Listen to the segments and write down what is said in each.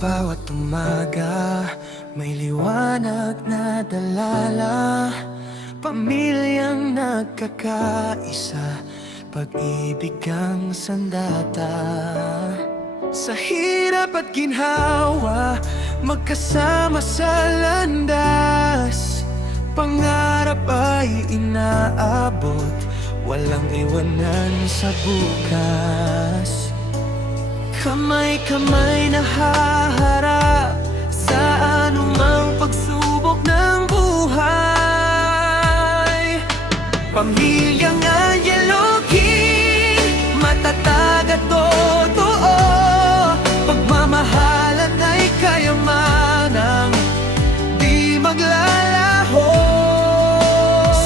bawat umaga may liwanag na dalala. Pamilyang nagkakaisa, pag-ibig ang sandata. Sa hirap at ginhawa, magkasama sa landas. Pangarap ay inaabot, walang iwanan sa bukas. Kamay-kamay na haharap sa anumang pagsubok ng buhay. Pamilyang Angelo King, matatag at totoo. Pagmamahalan ay kayamanang di maglalaho.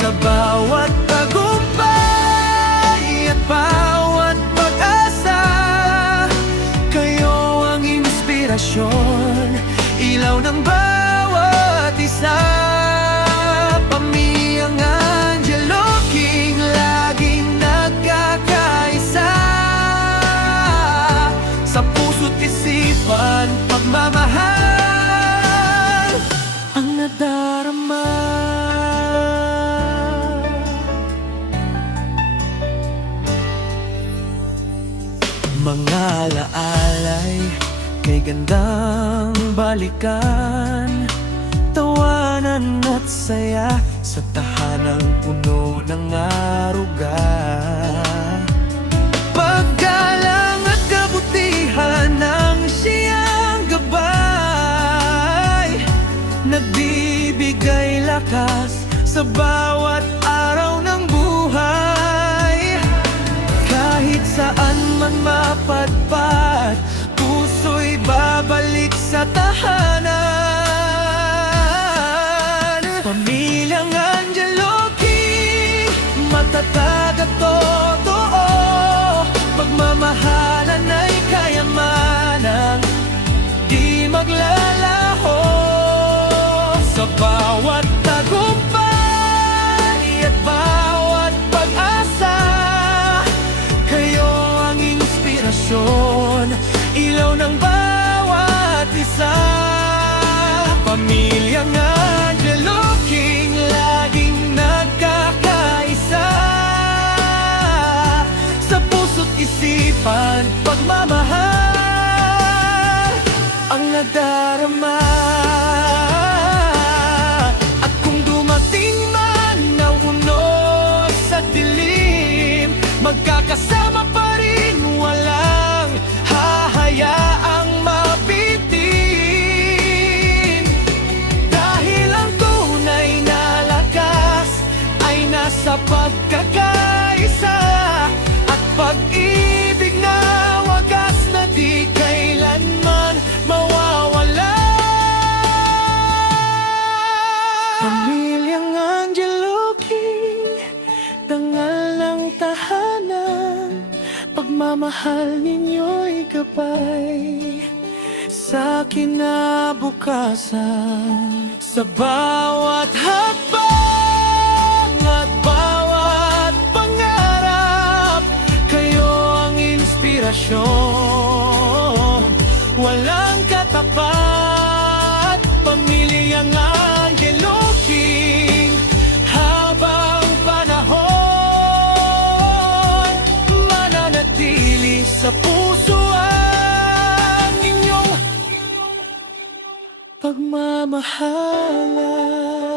Sa bawat tagumpay at bawat pag-asa, kayo ang inspirasyon, ilaw ng bawat isa. Pamilyang Angelo King, laging nagkakaisa. Sa puso't isipan, pagmamahal ang nadarama. Mga alaalay kay gandang balikan, tawanan at saya sa tahanang puno ng aruga. Paggalang at kabutihan ng siyang gabay, nagbibigay lakas sa bawat araw ng buhay. Kahit saan man mapadpad, puso'y babalik sa tahanan. Pamilyang Angelo King, matatag at totoo. Pagmamahalan ay kayamanang di maglalaho. Sa bawat tagumpay at bawat pag-asa, kayo ang inspirasyon, ilaw ng bawat isa. Pamilyang Angelo King, laging nagkakaisa. Sa puso't isipan, pagmamahal ang nadarama. At kung dumating man na unos sa dilim, magkakasama pa rin, walang hahayaang mabitin. Dahil ang tunay na lakas ay nasa pagkakaisa at pag-ibig na wagas na di kailanman mawawala. Pamilyang Angelo King, dangal ng tahanan, pagmamahal ninyo'y gabay sa kinabukasan. Sa bawat hakbang at bawat pangarap, kayo ang inspirasyon, walang katapat. Pamilyang Angelo King, habang panahon, mananatili sa puso ang inyong pagmamahalan.